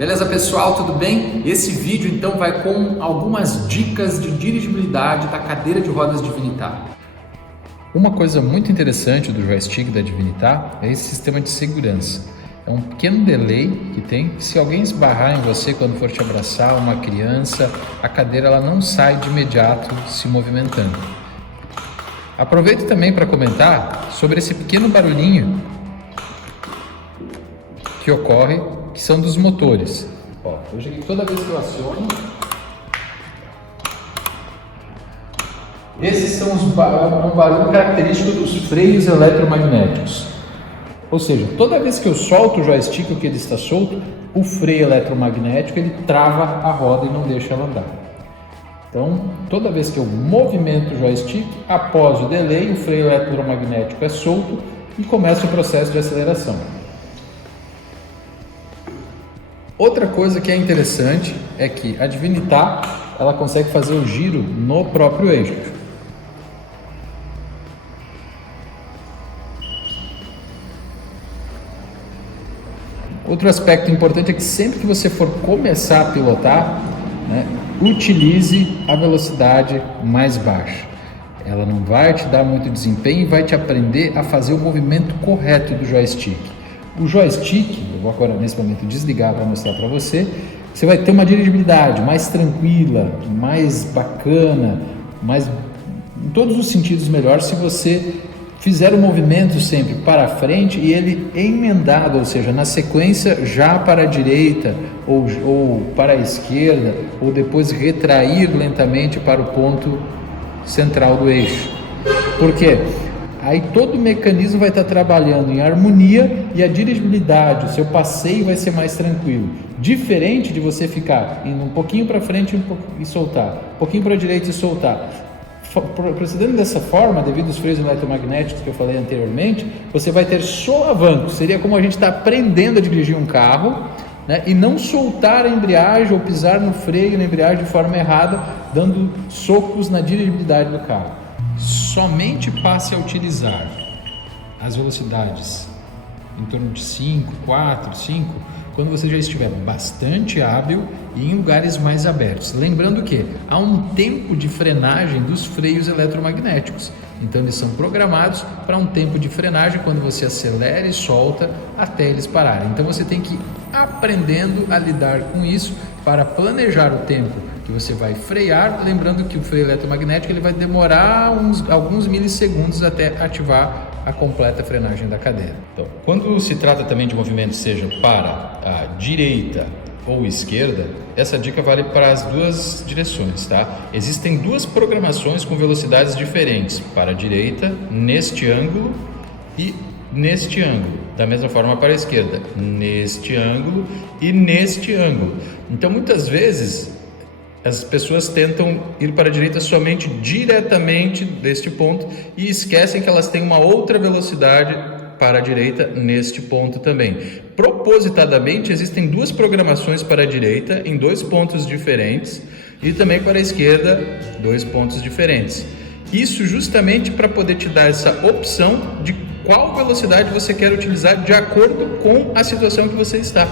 Beleza, pessoal? Tudo bem? Esse vídeo então vai com algumas dicas de dirigibilidade da cadeira de rodas Divinitar. Uma coisa muito interessante do joystick da Divinitar é esse sistema de segurança. É um pequeno delay que tem, que se alguém esbarrar em você quando for te abraçar, uma criança, a cadeira ela não sai de imediato se movimentando. Aproveito também para comentar sobre esse pequeno barulhinho que ocorre, que são dos motores. Ó, hoje aqui, toda vez que eu aciono, esses são um barulho característico dos freios eletromagnéticos. Ou seja, toda vez que eu solto o joystick, que ele está solto, o freio eletromagnético ele trava a roda e não deixa ela andar. Então, toda vez que eu movimento o joystick, após o delay, o freio eletromagnético é solto e começa o processo de aceleração. Outra coisa que é interessante é que a Divinitar ela consegue fazer o giro no próprio eixo. Outro aspecto importante é que sempre que você for começar a pilotar, utilize a velocidade mais baixa. Ela não vai te dar muito desempenho e vai te aprender a fazer o movimento correto do joystick. O joystick, eu vou agora nesse momento desligar para mostrar para você, você vai ter uma dirigibilidade mais tranquila, mais bacana, mais em todos os sentidos melhor se você fizer o movimento sempre para frente e ele emendado, ou seja, na sequência já para a direita ou para a esquerda, ou depois retrair lentamente para o ponto central do eixo. Por quê? Aí todo o mecanismo vai estar trabalhando em harmonia e a dirigibilidade, o seu passeio vai ser mais tranquilo. Diferente de você ficar indo um pouquinho para frente e soltar, um pouquinho para a direita e soltar. Procedendo dessa forma, devido aos freios eletromagnéticos que eu falei anteriormente, você vai ter solavanco. Seria como a gente está aprendendo a dirigir um carro, e não soltar a embreagem ou pisar no freio na embreagem de forma errada, dando socos na dirigibilidade do carro. Somente passe a utilizar as velocidades em torno de 5, 4, 5, quando você já estiver bastante hábil e em lugares mais abertos. Lembrando que há um tempo de frenagem dos freios eletromagnéticos. Então eles são programados para um tempo de frenagem quando você acelera e solta até eles pararem. Então você tem que ir aprendendo a lidar com isso para planejar o tempo que você vai frear, lembrando que o freio eletromagnético ele vai demorar alguns milissegundos até ativar a completa frenagem da cadeira. Então, quando se trata também de movimento, seja para a direita ou esquerda, essa dica vale para as duas direções, tá? Existem duas programações com velocidades diferentes, para a direita, neste ângulo e neste ângulo. Da mesma forma para a esquerda, neste ângulo e neste ângulo. Então, muitas vezes, as pessoas tentam ir para a direita somente diretamente deste ponto e esquecem que elas têm uma outra velocidade para a direita neste ponto também. Propositadamente existem duas programações para a direita em dois pontos diferentes e também para a esquerda dois pontos diferentes. Isso justamente para poder te dar essa opção de qual velocidade você quer utilizar de acordo com a situação que você está.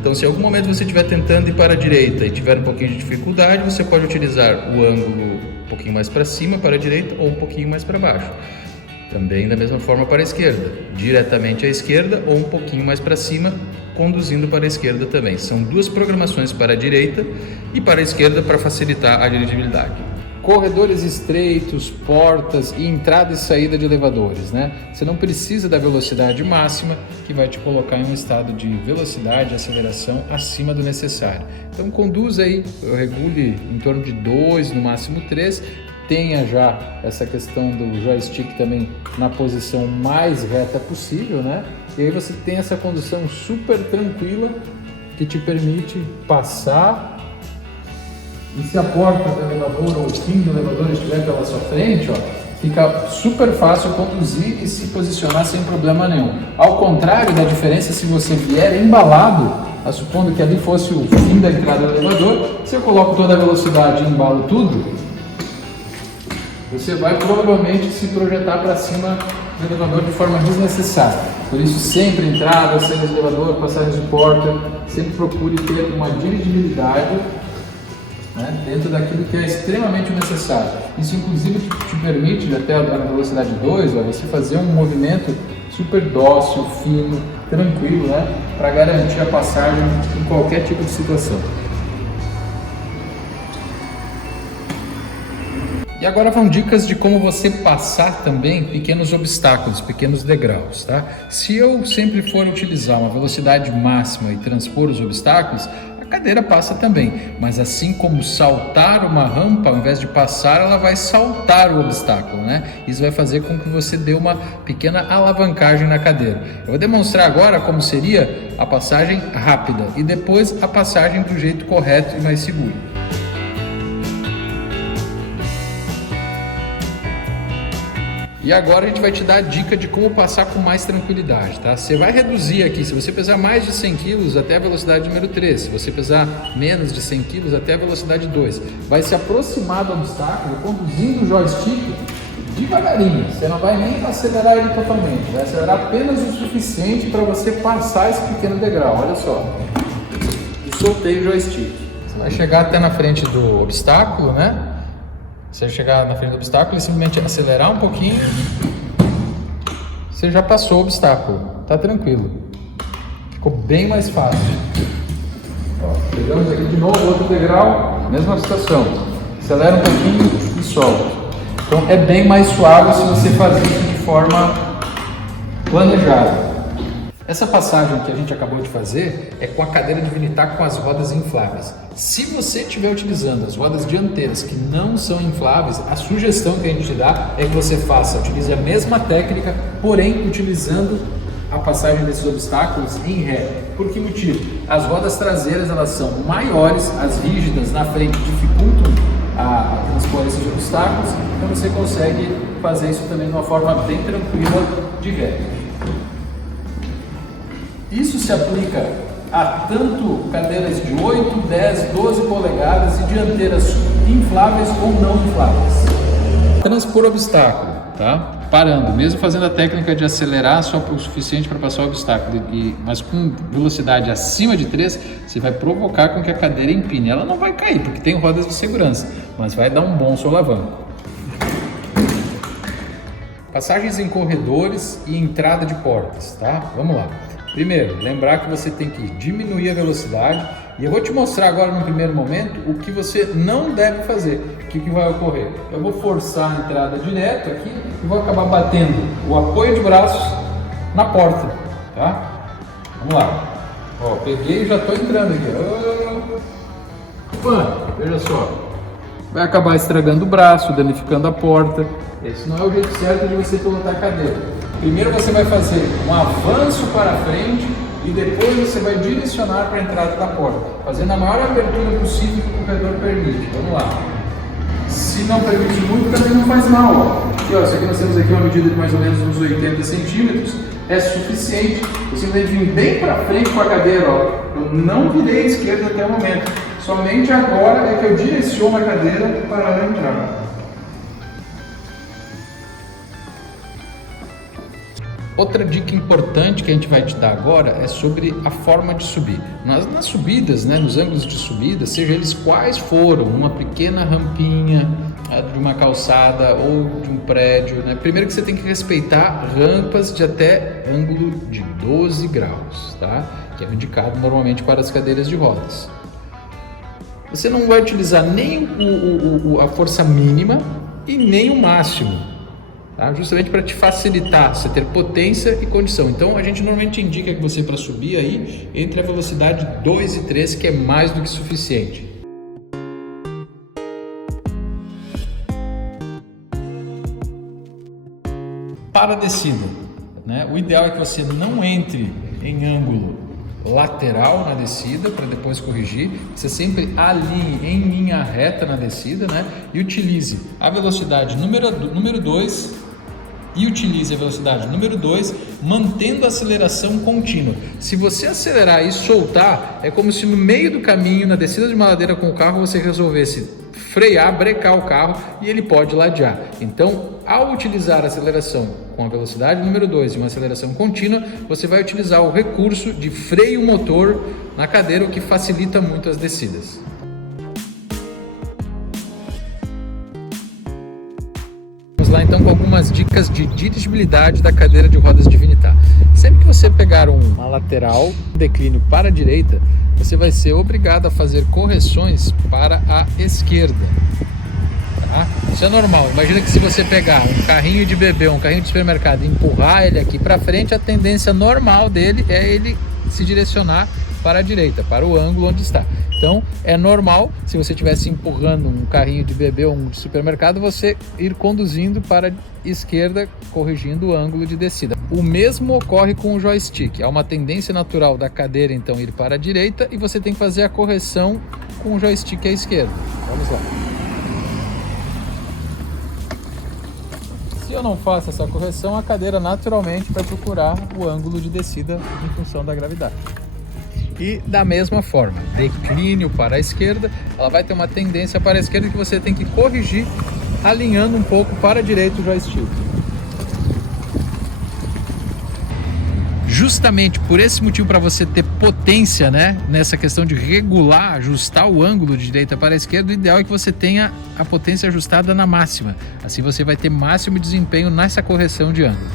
Então, se em algum momento você estiver tentando ir para a direita e tiver um pouquinho de dificuldade, você pode utilizar o ângulo um pouquinho mais para cima, para a direita, ou um pouquinho mais para baixo. Também da mesma forma para a esquerda, diretamente à esquerda ou um pouquinho mais para cima, conduzindo para a esquerda também. São duas programações para a direita e para a esquerda para facilitar a dirigibilidade. Corredores estreitos, portas e entrada e saída de elevadores, Você não precisa da velocidade máxima que vai te colocar em um estado de velocidade e aceleração acima do necessário. Então conduza aí, regule em torno de 2, no máximo 3, tenha já essa questão do joystick também na posição mais reta possível, E aí você tem essa condução super tranquila que te permite passar. E se a porta do elevador ou o fim do elevador estiver pela sua frente, fica super fácil conduzir e se posicionar sem problema nenhum. Ao contrário da diferença se você vier embalado, supondo que ali fosse o fim da entrada do elevador, se eu coloco toda a velocidade e embalo tudo, você vai provavelmente se projetar para cima no elevador de forma desnecessária. Por isso, sempre entrada, saída de elevador, passagens de porta, sempre procure ter uma dirigibilidade, né, dentro daquilo que é extremamente necessário. Isso, inclusive, te permite, até a velocidade 2, você fazer um movimento super dócil, fino, tranquilo, né, para garantir a passagem em qualquer tipo de situação. E agora vão dicas de como você passar também pequenos obstáculos, pequenos degraus, tá? Se eu sempre for utilizar uma velocidade máxima e transpor os obstáculos, a cadeira passa também, mas assim como saltar uma rampa, ao invés de passar, ela vai saltar o obstáculo, né? Isso vai fazer com que você dê uma pequena alavancagem na cadeira. Eu vou demonstrar agora como seria a passagem rápida e depois a passagem do jeito correto e mais seguro. E agora a gente vai te dar a dica de como passar com mais tranquilidade, tá? Você vai reduzir aqui, se você pesar mais de 100 kg até a velocidade número 3, se você pesar menos de 100 kg até a velocidade 2, vai se aproximar do obstáculo conduzindo o joystick devagarinho, você não vai nem acelerar ele totalmente, vai acelerar apenas o suficiente para você passar esse pequeno degrau, olha só. E soltei o joystick. Você vai chegar até na frente do obstáculo, né? Você chegar na frente do obstáculo e simplesmente acelerar um pouquinho, você já passou o obstáculo, tá tranquilo, ficou bem mais fácil. Ó, pegamos aqui de novo outro degrau, mesma situação, acelera um pouquinho e solta. Então é bem mais suave se você fazer isso de forma planejada. Essa passagem que a gente acabou de fazer é com a cadeira de Vinitar com as rodas infláveis. Se você estiver utilizando as rodas dianteiras que não são infláveis, a sugestão que a gente te dá é que você utilize a mesma técnica, porém utilizando a passagem desses obstáculos em ré. Por que motivo? As rodas traseiras elas são maiores, as rígidas na frente dificultam a transpor esses obstáculos, então você consegue fazer isso também de uma forma bem tranquila de ré. Isso se aplica a tanto cadeiras de 8, 10, 12 polegadas e dianteiras infláveis ou não infláveis. Transpor obstáculo, tá? Parando, mesmo fazendo a técnica de acelerar só o suficiente para passar o obstáculo, mas com velocidade acima de 3, você vai provocar com que a cadeira empine. Ela não vai cair, porque tem rodas de segurança, mas vai dar um bom solavanco. Passagens em corredores e entrada de portas, tá? Vamos lá. Primeiro, lembrar que você tem que diminuir a velocidade e eu vou te mostrar agora no primeiro momento o que você não deve fazer. O que vai ocorrer? Eu vou forçar a entrada direto aqui e vou acabar batendo o apoio de braços na porta, tá? Vamos lá. Ó, peguei e já estou entrando aqui. Opa, veja só. Vai acabar estragando o braço, danificando a porta. Esse não é o jeito certo de você pilotar a cadeira. Primeiro você vai fazer um avanço para frente e depois você vai direcionar para a entrada da porta, fazendo a maior abertura possível que o corredor permite. Vamos lá. Se não permite muito, também não faz mal. Ó. Aqui, ó, isso aqui nós temos aqui uma medida de mais ou menos uns 80 centímetros, é suficiente. Você vai vir bem para frente com a cadeira. Ó. Eu não virei à esquerda até o momento. Somente agora é que eu direciono a cadeira para ela entrar. Outra dica importante que a gente vai te dar agora é sobre a forma de subir. Nas subidas, né, nos ângulos de subida, seja eles quais foram, uma pequena rampinha de uma calçada ou de um prédio, né? Primeiro que você tem que respeitar rampas de até ângulo de 12 graus, tá? Que é indicado normalmente para as cadeiras de rodas. Você não vai utilizar nem a força mínima e nem o máximo. Tá? Justamente para te facilitar, você ter potência e condição. Então a gente normalmente indica que você para subir aí entre a velocidade 2 e 3, que é mais do que suficiente. Para a descida, né? O ideal é que você não entre em ângulo lateral na descida para depois corrigir. Você sempre alinhe em linha reta na descida, né? E utilize a velocidade número 2 e utilize a velocidade número 2, mantendo a aceleração contínua. Se você acelerar e soltar, é como se no meio do caminho, na descida de uma ladeira com o carro, você resolvesse frear, brecar o carro e ele pode ladear. Então, ao utilizar a aceleração com a velocidade número 2 e uma aceleração contínua, você vai utilizar o recurso de freio motor na cadeira, o que facilita muito as descidas. Vamos lá então com algumas dicas de dirigibilidade da cadeira de rodas Divinitar. Sempre que você pegar uma lateral, declínio para a direita, você vai ser obrigado a fazer correções para a esquerda. Tá? Isso é normal. Imagina que se você pegar um carrinho de bebê, um carrinho de supermercado e empurrar ele aqui para frente, a tendência normal dele é ele se direcionar para a direita, para o ângulo onde está. Então é normal, se você estivesse empurrando um carrinho de bebê ou um de supermercado, você ir conduzindo para a esquerda, corrigindo o ângulo de descida. O mesmo ocorre com o joystick. Há uma tendência natural da cadeira então ir para a direita e você tem que fazer a correção com o joystick à esquerda. Vamos lá. Se eu não faço essa correção, a cadeira naturalmente vai procurar o ângulo de descida em função da gravidade. E da mesma forma, declínio para a esquerda, ela vai ter uma tendência para a esquerda que você tem que corrigir alinhando um pouco para a direita o joystick. Justamente por esse motivo, para você ter potência, né, nessa questão de regular, ajustar o ângulo de direita para a esquerda, o ideal é que você tenha a potência ajustada na máxima. Assim você vai ter máximo desempenho nessa correção de ângulo.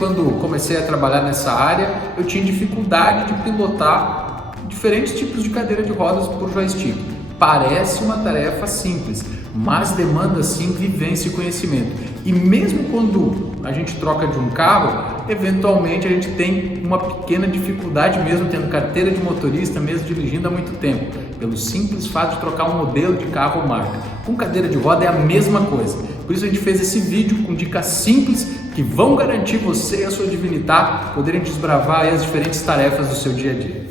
Quando comecei a trabalhar nessa área, eu tinha dificuldade de pilotar diferentes tipos de cadeira de rodas por joystick. Parece uma tarefa simples, mas demanda sim vivência e conhecimento. E mesmo quando a gente troca de um carro, eventualmente a gente tem uma pequena dificuldade mesmo tendo carteira de motorista, mesmo dirigindo há muito tempo, pelo simples fato de trocar um modelo de carro ou marca. Com cadeira de roda é a mesma coisa. Por isso a gente fez esse vídeo com dicas simples que vão garantir você e a sua Divinitar poderem desbravar as diferentes tarefas do seu dia a dia.